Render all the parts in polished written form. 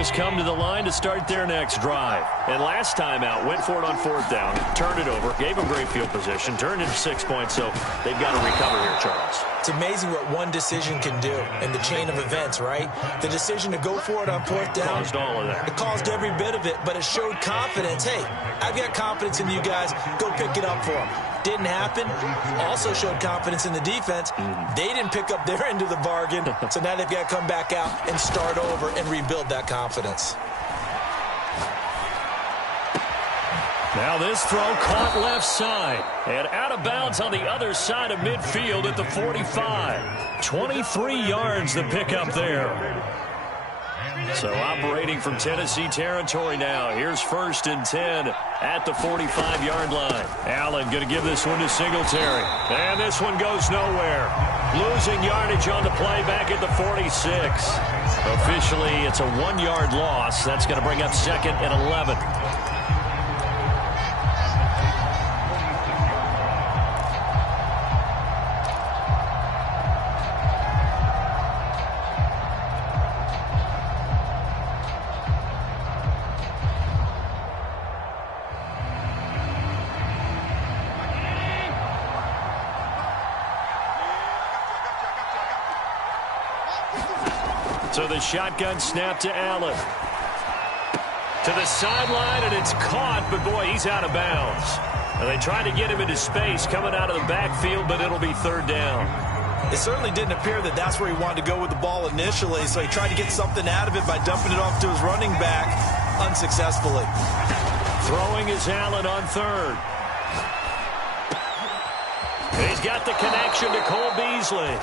Bills come to the line to start their next drive. And last time out, went for it on 4th down, turned it over, gave them great field position, turned into 6 points, so they've got to recover here, Charles. It's amazing what one decision can do in the chain of events, right? The decision to go for it on 4th down. Caused all of that. It caused every bit of it, but it showed confidence. Hey, I've got confidence in you guys. Go pick it up for them. Didn't happen. Also showed confidence in the defense. They didn't pick up their end of the bargain, so now they've got to come back out and start over and rebuild that confidence. Now this throw caught left side and out of bounds on the other side of midfield at the 45. 23 yards the pickup there. So operating from Tennessee territory now. Here's 1st and 10 at the 45-yard line. Allen going to give this one to Singletary. And this one goes nowhere. Losing yardage on the play back at the 46. Officially, it's a 1-yard loss. That's going to bring up 2nd and 11. So the shotgun snap to Allen. To the sideline, and it's caught, but boy, he's out of bounds. And they tried to get him into space coming out of the backfield, but it'll be 3rd down. It certainly didn't appear that that's where he wanted to go with the ball initially, so he tried to get something out of it by dumping it off to his running back unsuccessfully. Throwing is Allen on 3rd. He's got the connection to Cole Beasley.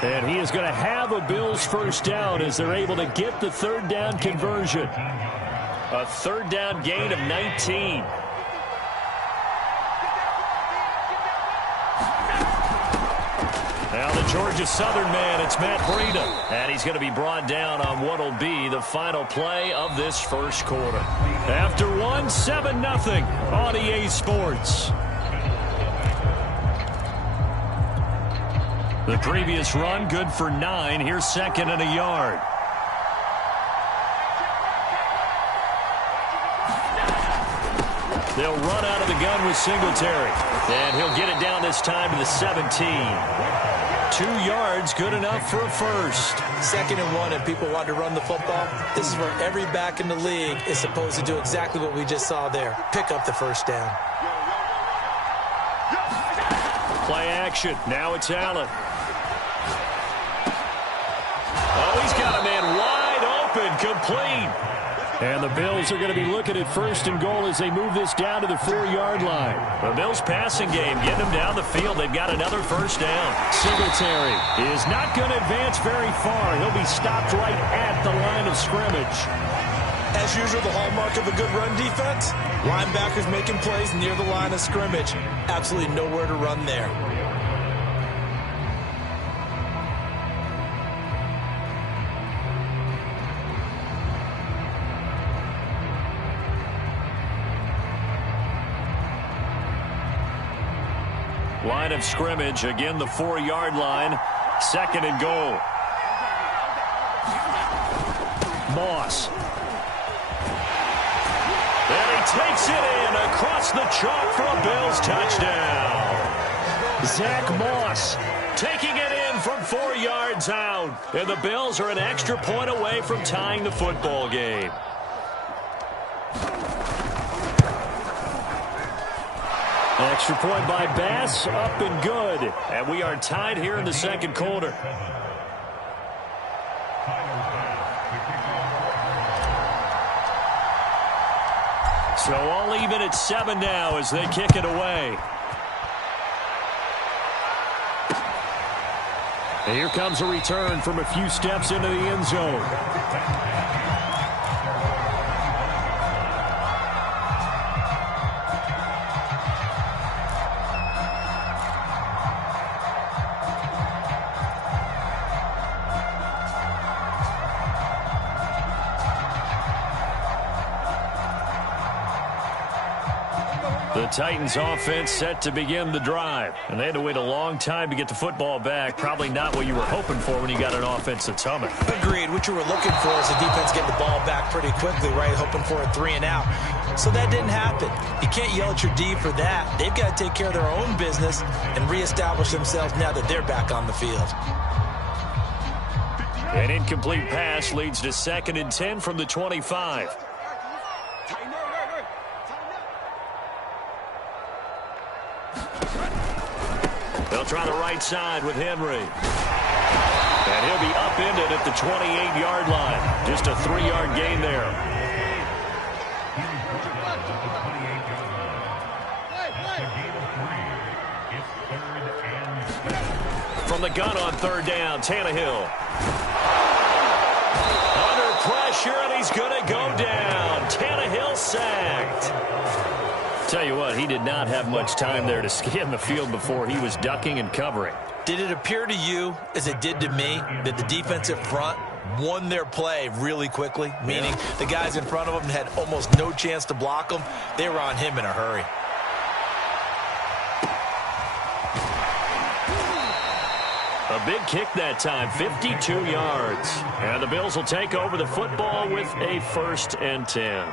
And he is going to have a Bills 1st down as they're able to get the 3rd down conversion. A 3rd down gain of 19. Now the Georgia Southern man, it's Matt Breida. And he's going to be brought down on what will be the final play of this 1st quarter. After 7-0 on EA Sports. The previous run, good for 9. Here's 2nd and a yard. They'll run out of the gun with Singletary. And he'll get it down this time to the 17. 2 yards, good enough for a 1st. 2nd and 1, and people want to run the football. This is where every back in the league is supposed to do exactly what we just saw there. Pick up the 1st down. Play action. Now it's Allen. Oh, he's got a man wide open, complete. And the Bills are going to be looking at 1st and goal as they move this down to the 4-yard line. The Bills passing game, getting them down the field. They've got another 1st down. Singletary is not going to advance very far. He'll be stopped right at the line of scrimmage. As usual, the hallmark of a good run defense, linebackers making plays near the line of scrimmage. Absolutely nowhere to run there. Line of scrimmage, again the 4-yard line. 2nd and goal. Moss. And he takes it in across the chalk for a Bills touchdown. Zach Moss taking it in from 4 yards out. And the Bills are an extra point away from tying the football game. Extra point by Bass, up and good. And we are tied here in the 2nd quarter. So all even at 7 now as they kick it away. And here comes a return from a few steps into the end zone. The Titans offense set to begin the drive. And they had to wait a long time to get the football back. Probably not what you were hoping for when you got an offense that's humming. Agreed. What you were looking for is the defense getting the ball back pretty quickly, right? Hoping for a 3-and-out. So that didn't happen. You can't yell at your D for that. They've got to take care of their own business and reestablish themselves now that they're back on the field. An incomplete pass leads to 2nd and 10 from the 25. They'll try the right side with Henry. And he'll be upended at the 28-yard line. Just a 3-yard gain there. From the gun on 3rd down, Tannehill. Under pressure, and he's going to go down. Tannehill sacked. Tell you what, he did not have much time there to scan the field before he was ducking and covering. Did it appear to you, as it did to me, that the defensive front won their play really quickly? Meaning the guys in front of them had almost no chance to block them. They were on him in a hurry. A big kick that time, 52 yards. And the Bills will take over the football with a 1st and 10.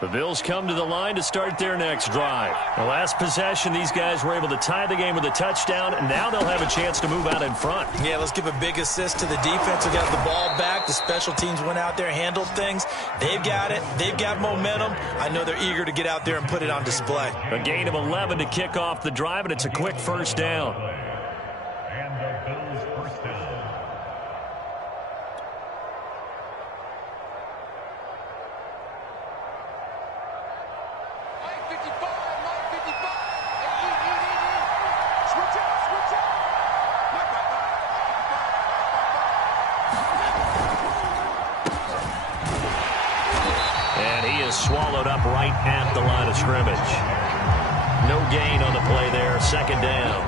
The Bills come to the line to start their next drive. The last possession, these guys were able to tie the game with a touchdown, and now they'll have a chance to move out in front. Yeah, let's give a big assist to the defense who got the ball back. The special teams went out there, handled things. They've got it. They've got momentum. I know they're eager to get out there and put it on display. A gain of 11 to kick off the drive, and it's a quick 1st down. And the Bills' 1st down. Swallowed up right at the line of scrimmage. No gain on the play there. 2nd down.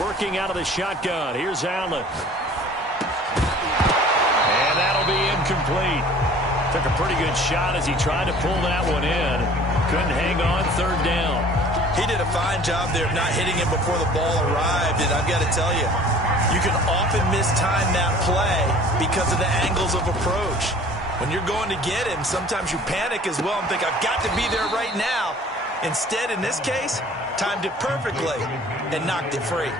Working out of the shotgun. Here's Allen. And that'll be incomplete. Took a pretty good shot as he tried to pull that one in. Couldn't hang on. 3rd down. He did a fine job there of not hitting him before the ball arrived, and I've got to tell you, you can often mistime that play because of the angles of approach. When you're going to get him, sometimes you panic as well and think, I've got to be there right now. Instead, in this case, timed it perfectly and knocked it free.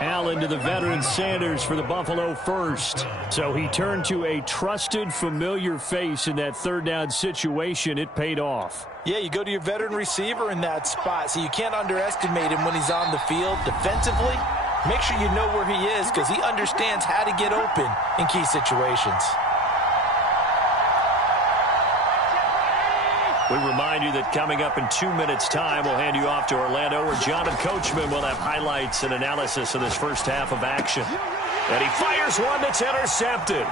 Allen to the veteran Sanders for the Buffalo first. So he turned to a trusted, familiar face in that 3rd down situation. It paid off. Yeah, you go to your veteran receiver in that spot, so you can't underestimate him when he's on the field defensively. Make sure you know where he is because he understands how to get open in key situations. We remind you that coming up in 2 minutes' time, we'll hand you off to Orlando, where John and Coachman will have highlights and analysis of this first half of action. And he fires one that's intercepted.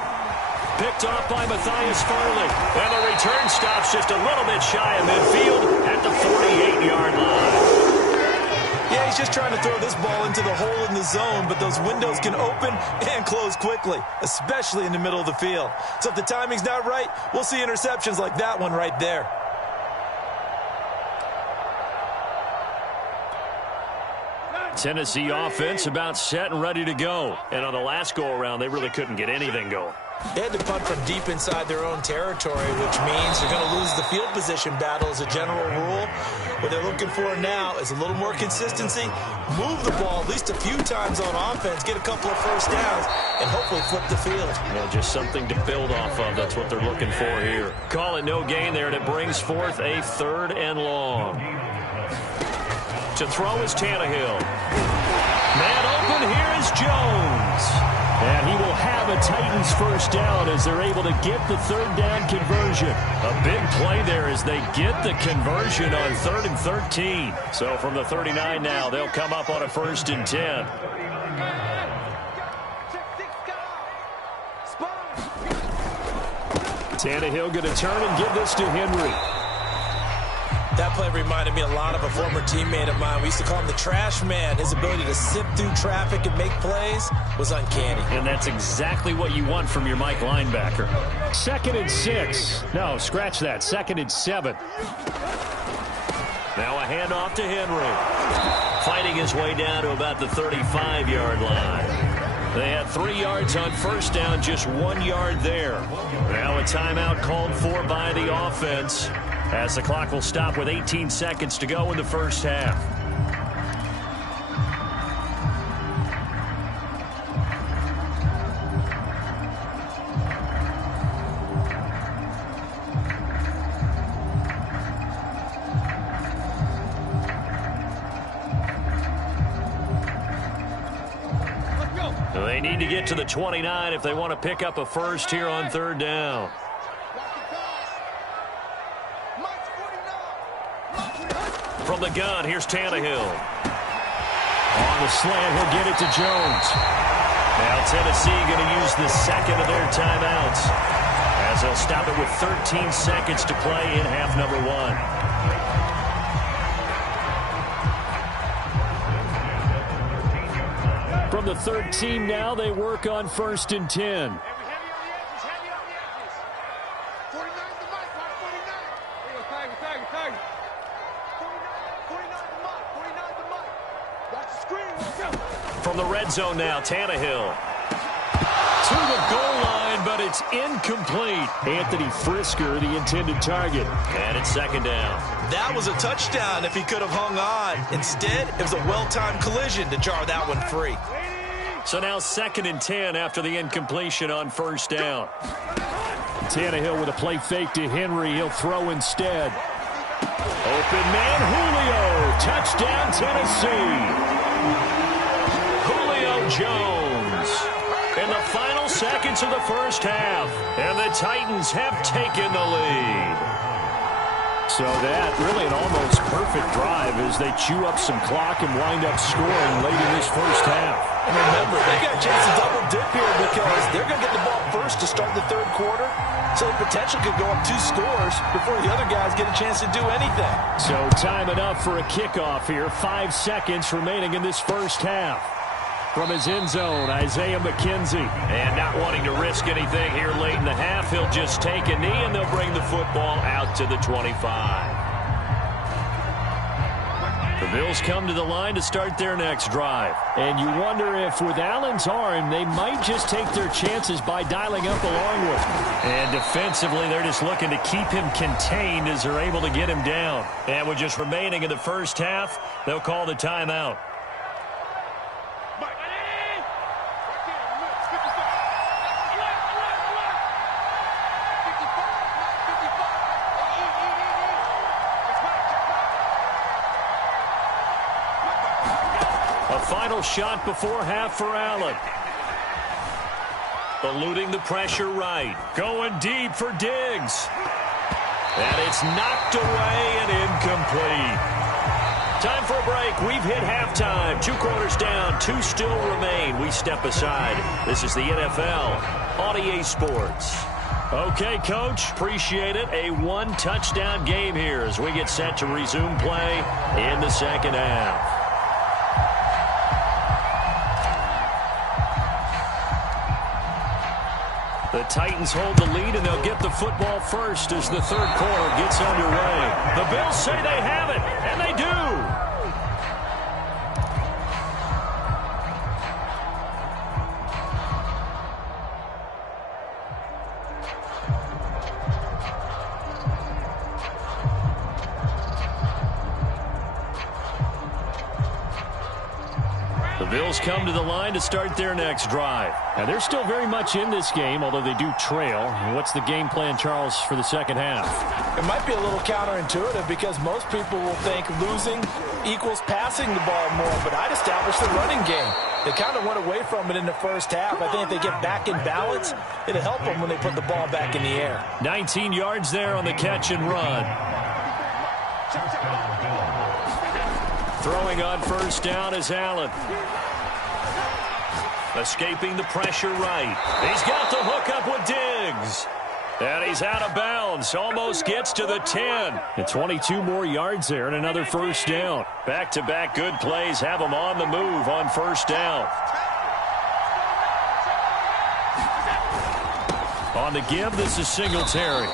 Picked off by Matthias Farley. And the return stops just a little bit shy of midfield at the 48-yard line. Yeah, he's just trying to throw this ball into the hole in the zone, but those windows can open and close quickly, especially in the middle of the field. So if the timing's not right, we'll see interceptions like that one right there. Tennessee offense about set and ready to go. And on the last go-around, they really couldn't get anything going. They had to punt from deep inside their own territory, which means they're going to lose the field position battle as a general rule. What they're looking for now is a little more consistency, move the ball at least a few times on offense, get a couple of first downs, and hopefully flip the field. Well, just something to build off of. That's what they're looking for here. Call it no gain there, and it brings forth a 3rd and long. To throw is Tannehill. Man open, here is Jones. And he will have a Titans first down as they're able to get the 3rd down conversion. A big play there as they get the conversion on 3rd and 13. So from the 39 now, they'll come up on a 1st and 10. Tannehill going to turn and give this to Henry. That play reminded me a lot of a former teammate of mine. We used to call him the trash man. His ability to sift through traffic and make plays was uncanny. And that's exactly what you want from your Mike linebacker. 2nd and 6. No, scratch that. 2nd and 7. Now a handoff to Henry. Fighting his way down to about the 35-yard line. They had 3 yards on first down, just 1 yard there. Now a timeout called for by the offense, as the clock will stop with 18 seconds to go in the first half. They need to get to the 29 if they want to pick up a first here on 3rd down. From the gun, here's Tannehill. On the slant, he'll get it to Jones. Now Tennessee going to use the second of their timeouts, as they'll stop it with 13 seconds to play in half number 1. From the 13 now, they work on 1st and 10. From the red zone now, Tannehill. To the goal line, but it's incomplete. Anthony Frisker, the intended target. And it's 2nd down. That was a touchdown if he could have hung on. Instead, it was a well-timed collision to jar that one free. So now 2nd and 10 after the incompletion on 1st down. Tannehill with a play fake to Henry. He'll throw instead. Open man, Julio. Touchdown, Tennessee. Julio Jones in the final seconds of the first half, and the Titans have taken the lead. So that really an almost perfect drive as they chew up some clock and wind up scoring late in this first half. And remember, they got a chance to double dip here because they're going to get the ball first to start the 3rd quarter, so the potential could go up 2 scores before the other guys get a chance to do anything. So time enough for a kickoff here. 5 seconds remaining in this first half. From his end zone, Isaiah McKenzie. And not wanting to risk anything here late in the half, he'll just take a knee and they'll bring the football out to the 25. The Bills come to the line to start their next drive. And you wonder if with Allen's arm, they might just take their chances by dialing up along with him. And defensively, they're just looking to keep him contained as they're able to get him down. And with just remaining in the first half, they'll call the timeout. Final shot before half for Allen. Eluding the pressure right. Going deep for Diggs. And it's knocked away and incomplete. Time for a break. We've hit halftime. 2 quarters down. 2 still remain. We step aside. This is the NFL on EA Sports. Okay, Coach. Appreciate it. A 1-touchdown game here as we get set to resume play in the second half. The Titans hold the lead, and they'll get the football first as the 3rd quarter gets underway. The Bills say they have it, and they do. The Bills come to the line to start their next drive. Now, they're still very much in this game, although they do trail. What's the game plan, Charles, for the second half? It might be a little counterintuitive because most people will think losing equals passing the ball more, but I'd establish the running game. They kind of went away from it in the first half. I think if they get back in balance, it'll help them when they put the ball back in the air. 19 yards there on the catch and run. Throwing on first down is Allen. Escaping the pressure right. He's got the hook up with Diggs. And he's out of bounds. Almost gets to the 10. And 22 more yards there and another first down. Back-to-back good plays have him on the move on first down. On the give, this is Singletary.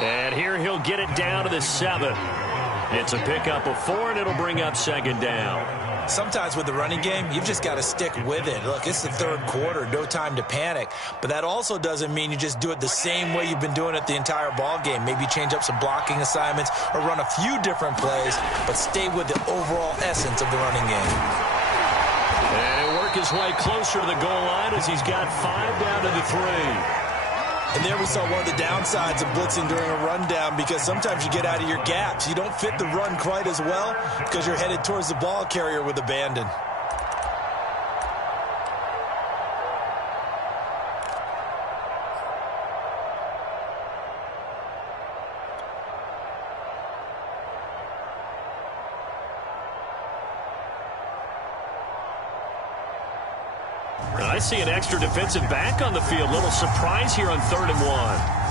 And here he'll get it down to the 7. It's a pickup of 4, and it'll bring up second down. Sometimes with the running game, you've just got to stick with it. Look, it's the third quarter, no time to panic. But that also doesn't mean you just do it the same way you've been doing it the entire ball game. Maybe change up some blocking assignments or run a few different plays, but stay with the overall essence of the running game. And he'll work his way closer to the goal line as he's got 5 down to the 3. And there we saw one of the downsides of blitzing during a rundown, because sometimes you get out of your gaps. You don't fit the run quite as well because you're headed towards the ball carrier with abandon. I see an extra defensive back on the field. Little surprise here on 3rd and 1.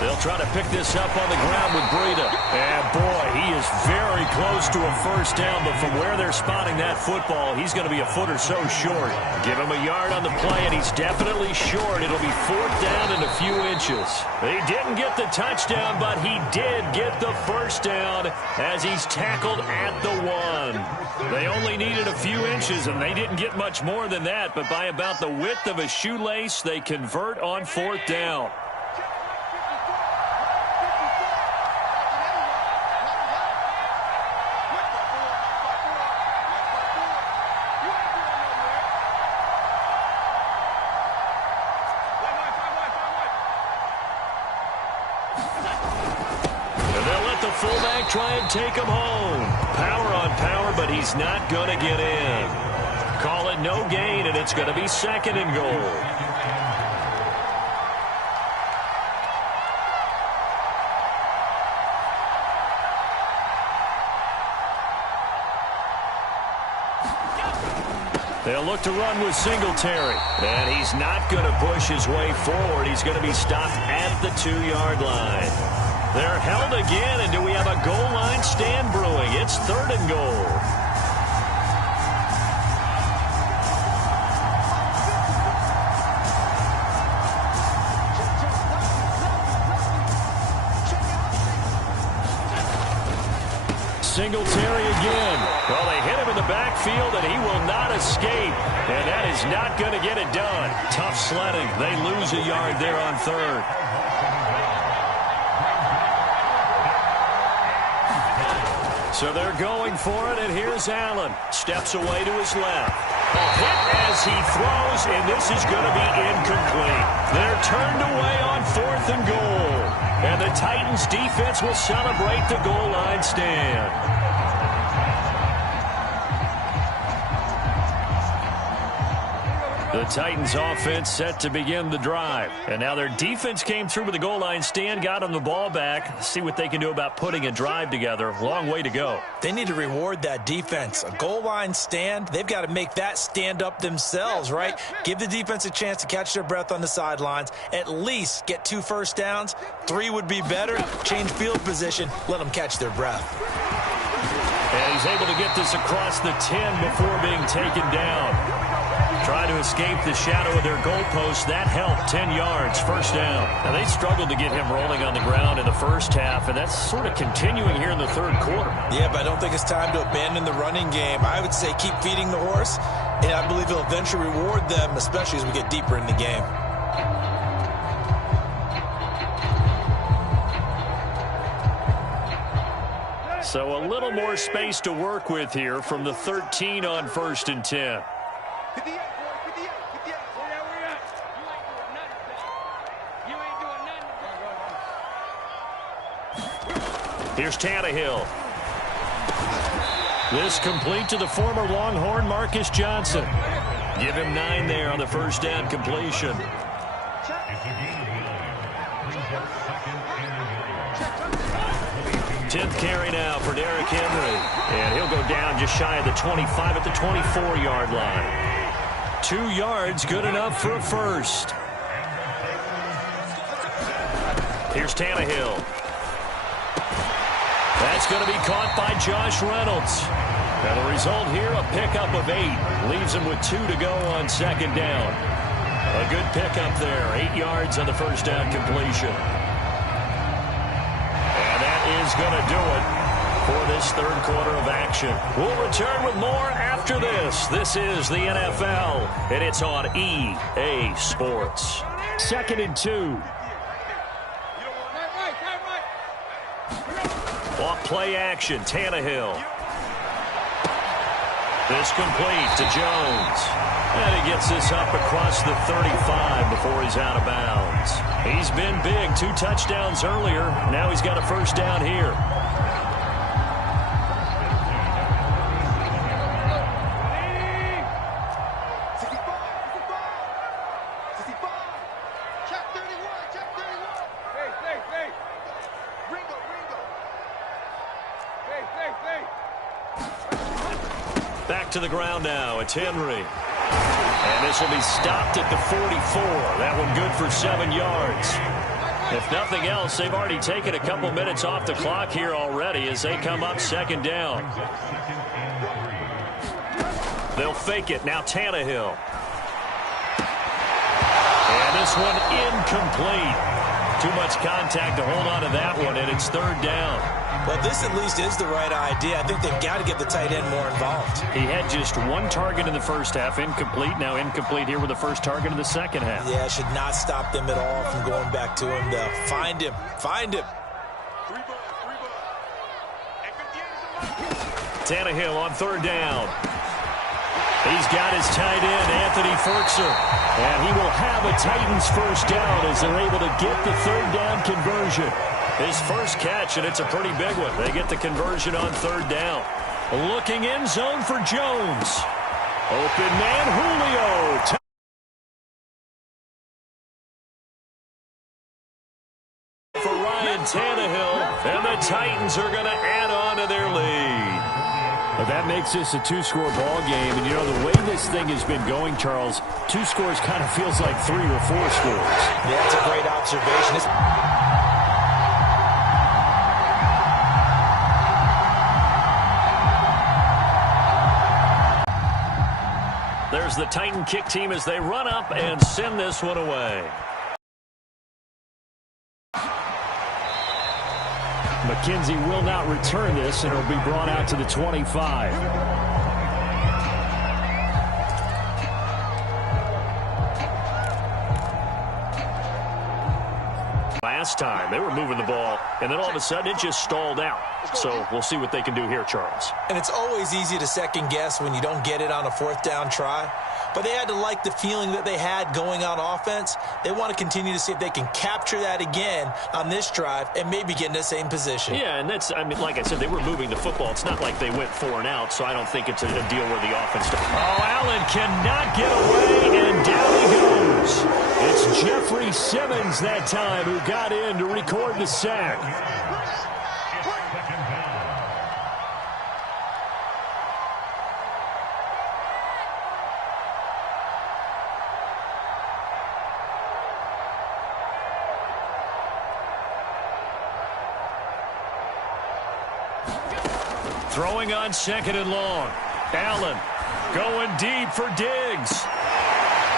They'll try to pick this up on the ground with Breida. And, boy, he is very close to a first down, but from where they're spotting that football, he's going to be a foot or so short. Give him a yard on the play, and he's definitely short. It'll be 4th down and a few inches. He didn't get the touchdown, but he did get the first down as he's tackled at the 1. They only needed a few inches, and they didn't get much more than that, but by about the width of a shoelace, they convert on 4th down. Fullback try and take him home. Power on power, but he's not going to get in. Call it no gain, and it's going to be 2nd and goal. They'll look to run with Singletary. And he's not going to push his way forward. He's going to be stopped at the 2-yard line. They're held again, and do we have a goal line stand brewing? It's 3rd and goal. Singletary again. Well, they hit him in the backfield, and he will not escape. And that is not going to get it done. Tough sledding. They lose a yard there on 3rd. So they're going for it, and here's Allen. Steps away to his left. A hit as he throws, and this is going to be incomplete. They're turned away on 4th and goal. And the Titans defense will celebrate the goal line stand. The Titans offense set to begin the drive. And now their defense came through with the goal line stand, got them the ball back. See what they can do about putting a drive together. Long way to go. They need to reward that defense. A goal line stand, they've got to make that stand up themselves, right? Give the defense a chance to catch their breath on the sidelines. At least get 2 first downs. 3 would be better. Change field position. Let them catch their breath. And he's able to get this across the 10 before being taken down. Try to escape the shadow of their goalpost. That helped. 10 yards, first down. Now, they struggled to get him rolling on the ground in the first half, and that's sort of continuing here in the 3rd quarter. Yeah, but I don't think it's time to abandon the running game. I would say keep feeding the horse, and I believe he'll eventually reward them, especially as we get deeper in the game. So a little more space to work with here from the 13 on 1st and 10. Here's Tannehill. This complete to the former Longhorn Marcus Johnson. Give him 9 there on the first down completion. 10th carry now for Derrick Henry. And he'll go down just shy of the 25 at the 24-yard line. 2 yards, good enough for a first. Here's Tannehill. That's going to be caught by Josh Reynolds. And the result here, a pickup of 8. Leaves him with 2 to go on second down. A good pickup there. 8 yards on the first down completion. And that is going to do it for this third quarter of action. We'll return with more after this. This is the NFL, and it's on EA Sports. 2nd and 2. Off play action, Tannehill. This complete to Jones. And he gets this up across the 35 before he's out of bounds. He's been big, 2 touchdowns earlier. Now he's got a first down here. Back to the ground now. It's Henry. And this will be stopped at the 44. That one good for 7 yards. If nothing else, they've already taken a couple minutes off the clock here already as they come up second down. They'll fake it. Now Tannehill. And this one incomplete. Too much contact to hold on to that one, and it's third down. Well, this at least is the right idea. I think they've got to get the tight end more involved. He had just 1 target in the first half, incomplete. Now incomplete here with the first target in the second half. Yeah, it should not stop them at all from going back to him to find him. Find him. Tannehill on third down. He's got his tight end, Anthony Ferkser. And he will have a Titans first down as they're able to get the third down conversion. His first catch, and it's a pretty big one. They get the conversion on third down. Looking in zone for Jones. Open man, Julio. For Ryan Tannehill, and the Titans are going to add on to their lead. Well, that makes this a 2-score ball game. And, you know, the way this thing has been going, Charles, 2 scores kind of feels like 3 or 4 scores. Yeah, that's a great observation. There's the Titan kick team as they run up and send this one away. McKenzie will not return this, and it'll be brought out to the 25. Last time, they were moving the ball, and then all of a sudden, it just stalled out. So we'll see what they can do here, Charles. And it's always easy to second-guess when you don't get it on a 4th down try. But they had to like the feeling that they had going on offense. They want to continue to see if they can capture that again on this drive and maybe get in the same position. Yeah, and that's, I mean, like I said, they were moving the football. It's not like they went 4 and out, so I don't think it's a deal where the offense... Oh, Allen cannot get away, and down he goes. It's Jeffrey Simmons that time who got in to record the sack. Throwing on 2nd and long. Allen going deep for Diggs.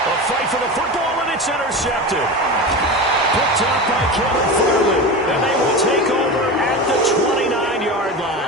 A fight for the football, and it's intercepted. Picked up by Kevin Farley. And they will take over at the 29-yard line.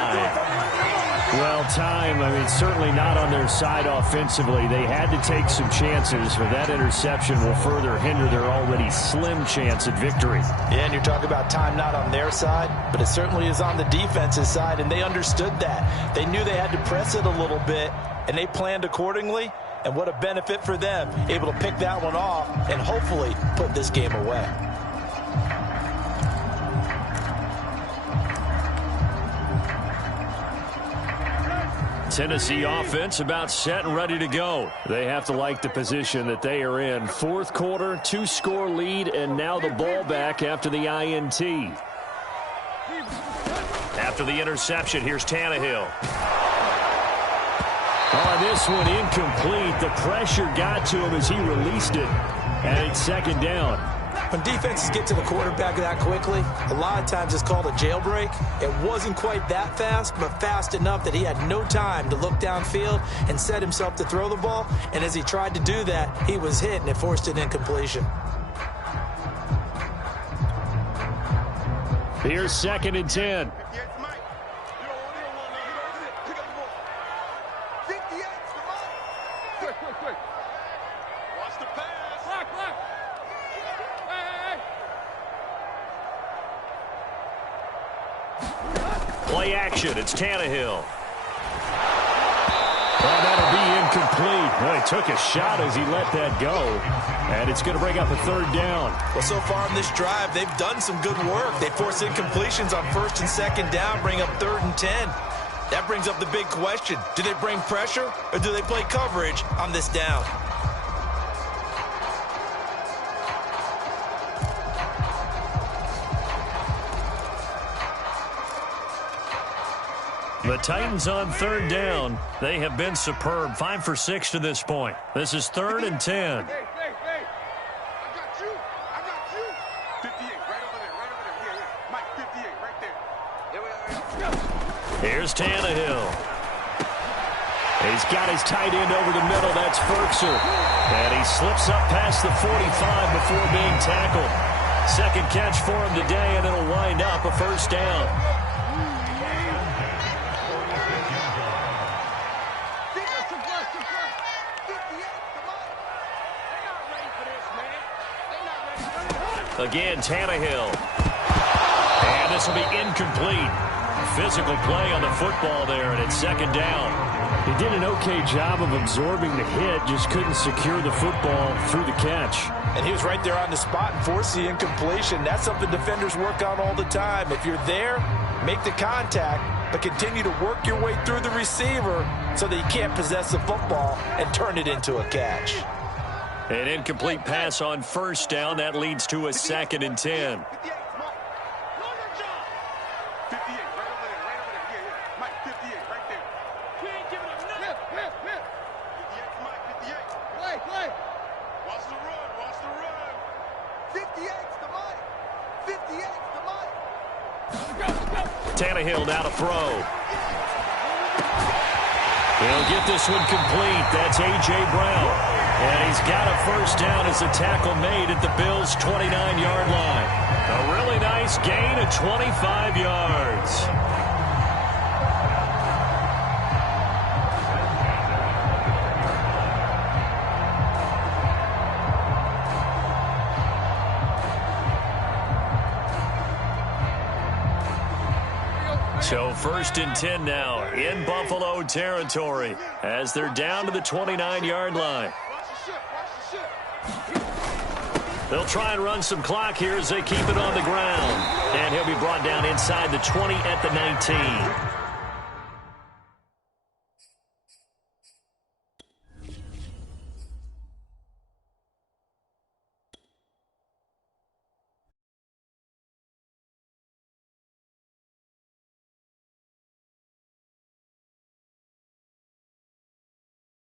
Well, time, I mean, certainly not on their side offensively. They had to take some chances, but that interception will further hinder their already slim chance at victory. Yeah, and you're talking about time not on their side, but it certainly is on the defense's side, and they understood that. They knew they had to press it a little bit, and they planned accordingly, and what a benefit for them, able to pick that one off and hopefully put this game away. Tennessee offense about set and ready to go. They have to like the position that they are in. 4th quarter, 2-score lead, and now the ball back after the INT. After the interception, here's Tannehill. Oh, this one incomplete. The pressure got to him as he released it. And it's second down. When defenses get to the quarterback that quickly, a lot of times it's called a jailbreak. It wasn't quite that fast, but fast enough that he had no time to look downfield and set himself to throw the ball. And as he tried to do that, he was hit, and it forced an incompletion. Here's second and 10. Play action. It's Tannehill. Well, that'll be incomplete. Well, he took a shot as he let that go. And it's going to bring up a third down. Well, so far in this drive, they've done some good work. They force incompletions on first and second down, bring up 3rd and 10. That brings up the big question. Do they bring pressure or do they play coverage on this down? The Titans on 3rd down. They have been superb. 5 for 6 to this point. This is 3rd and 10. Hey, I got you. 58, right over there. Yeah. Mike, 58, right there. Here's Tannehill. He's got his tight end over the middle. That's Ferkser. And he slips up past the 45 before being tackled. Second catch for him today, and it'll wind up a first down. Again, Tannehill. And this will be incomplete. Physical play on the football there, and it's second down. He did an okay job of absorbing the hit, just couldn't secure the football through the catch. And he was right there on the spot and forced the incompletion. That's something defenders work on all the time. If you're there, make the contact, but continue to work your way through the receiver so that you can't possess the football and turn it into a catch. An incomplete pass on first down. That leads to a 2nd and 10. 58, right over there. Yeah. Mike, 58, right there. We ain't giving up nothing. 58, Mike, 58. Play. Watch the run. 58's the Mike. 58's the Mike. Let's go. Tannehill now to throw. He'll get this one complete. That's A.J. Brown. And he's got a first down as a tackle made at the Bills' 29-yard line. A really nice gain of 25 yards. So 1st and 10 now in Buffalo territory as they're down to the 29-yard line. They'll try and run some clock here as they keep it on the ground. And he'll be brought down inside the 20 at the 19.